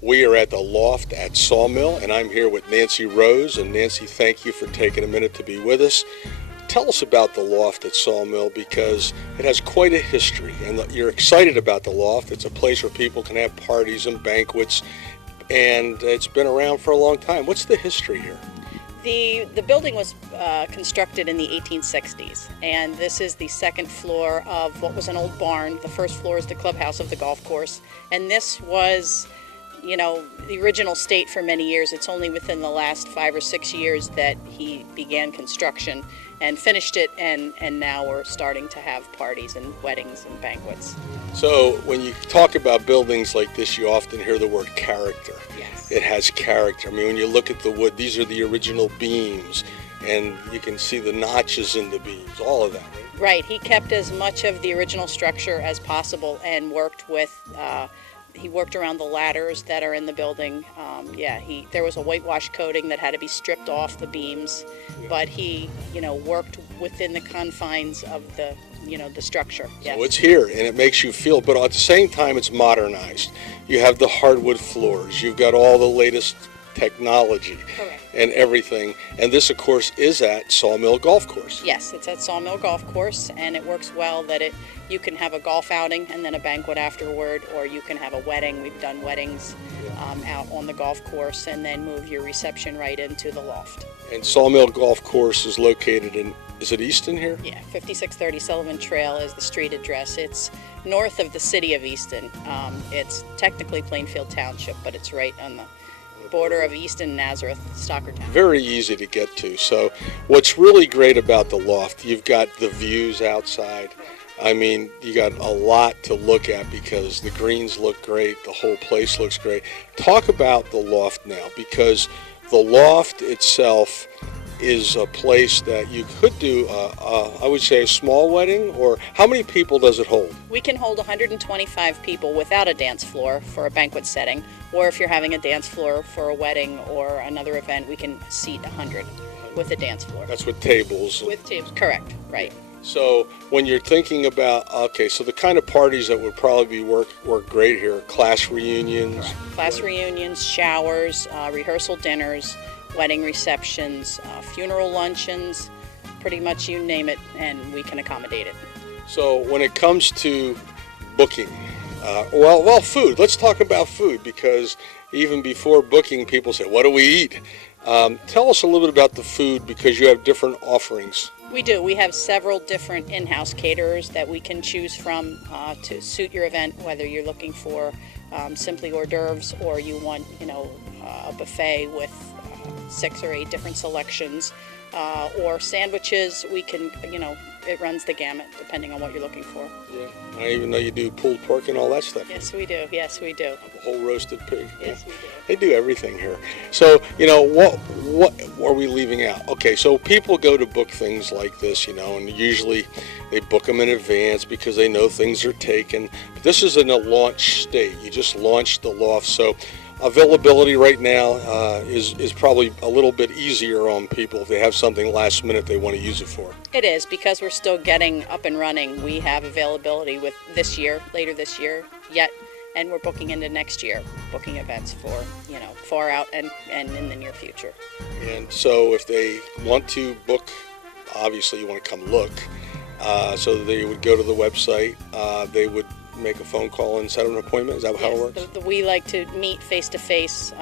We are at the Loft at Sawmill, and I'm here with Nancy Rose. And Nancy, thank you for taking a minute to be with us. Tell us about the Loft at Sawmill, because it has quite a history, and you're excited about the Loft. It's a place where people can have parties and banquets, and it's been around for a long time. What's the history here? The building was constructed in the 1860s, and this is the second floor of what was an old barn. The first floor is the clubhouse of the golf course, and this was, you know, the original state for many years. It's only within the last 5 or 6 years that he began construction and finished it, and now we're starting to have parties and weddings and banquets. So when you talk about buildings like this, you often hear the word character. Yes. It has character. I mean, when you look at the wood, these are the original beams, and you can see the notches in the beams, all of that, right? Right. He kept as much of the original structure as possible and worked with he worked around the ladders that are in the building. There was a whitewash coating that had to be stripped off the beams, but he, worked within the confines of the structure. Yes. So it's here, and it makes you feel, but at the same time, it's modernized. You have the hardwood floors. You've got all the latest technology. Correct. And everything. And this, of course, is at Sawmill Golf Course. Yes, it's at Sawmill Golf Course, and it works well that you can have a golf outing and then a banquet afterward, or you can have a wedding. We've done weddings out on the golf course, and then move your reception right into the Loft. And Sawmill Golf Course is located in, is it Easton here? Yeah, 5630 Sullivan Trail is the street address. It's north of the city of Easton. It's technically Plainfield Township, but it's right on the border of Easton, Nazareth, Stockertown. Very easy to get to. So what's really great about the Loft, you've got the views outside. I mean, you got a lot to look at because the greens look great, the whole place looks great. Talk about the Loft now, because the Loft itself is a place that you could do, I would say, a small wedding, or how many people does it hold? We can hold 125 people without a dance floor for a banquet setting, or if you're having a dance floor for a wedding or another event, we can seat 100 with a dance floor. That's with tables. With tables, correct, right. So when you're thinking about, okay, so the kind of parties that would probably work great here, class reunions. Correct. Class reunions, showers, rehearsal dinners, wedding receptions, funeral luncheons, pretty much you name it, and we can accommodate it. So when it comes to booking, well, food. Let's talk about food, because even before booking, people say, what do we eat? Tell us a little bit about the food, because you have different offerings. We do. We have several different in-house caterers that we can choose from to suit your event, whether you're looking for simply hors d'oeuvres, or you want, a buffet with 6 or 8 different selections, or sandwiches. We can, it runs the gamut depending on what you're looking for. Yeah, I even know you do pulled pork and all that stuff. Yes, we do. Yes, we do. A whole roasted pig. Yes, we do. They do everything here. So, what are we leaving out? Okay, so people go to book things like this, and usually they book them in advance because they know things are taken. But this is in a launch state. You just launched the Loft, so availability right now is probably a little bit easier on people if they have something last minute they want to use it for. It is, because we're still getting up and running. We have availability with later this year yet, and we're booking into next year, booking events for, far out and in the near future. And so if they want to book, obviously you want to come look, so they would go to the website, they would make a phone call and set an appointment. Is that how it works? We like to meet face-to-face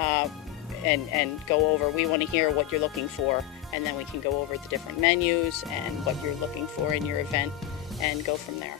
and go over. We want to hear what you're looking for, and then we can go over the different menus and what you're looking for in your event and go from there.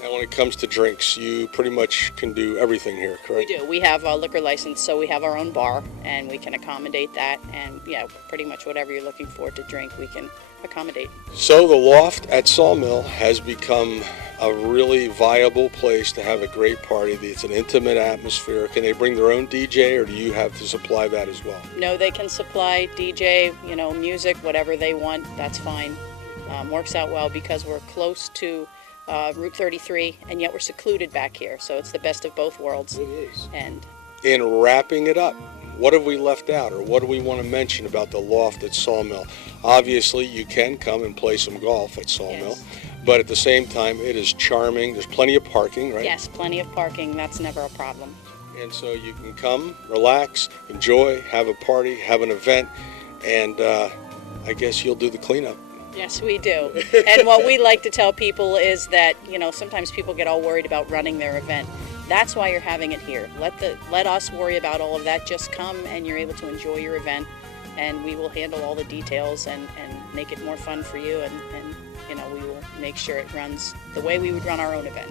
Now, when it comes to drinks, you pretty much can do everything here, correct? We do. We have a liquor license, so we have our own bar, and we can accommodate that. And pretty much whatever you're looking for to drink, we can accommodate. So the Loft at Sawmill has become a really viable place to have a great party. It's an intimate atmosphere. Can they bring their own DJ, or do you have to supply that as well? No, they can supply DJ, music, whatever they want. That's fine. Works out well because we're close to Route 33, and yet we're secluded back here, so it's the best of both worlds. It is. And in wrapping it up, what have we left out, or what do we want to mention about the Loft at Sawmill? Obviously, you can come and play some golf at Sawmill, but at the same time, it is charming. There's plenty of parking, right? Yes, plenty of parking. That's never a problem. And so you can come, relax, enjoy, have a party, have an event, and I guess you'll do the cleanup. Yes, we do. And what we like to tell people is that, sometimes people get all worried about running their event. That's why you're having it here. Let us worry about all of that. Just come and you're able to enjoy your event, and we will handle all the details and make it more fun for you, and we will make sure it runs the way we would run our own event.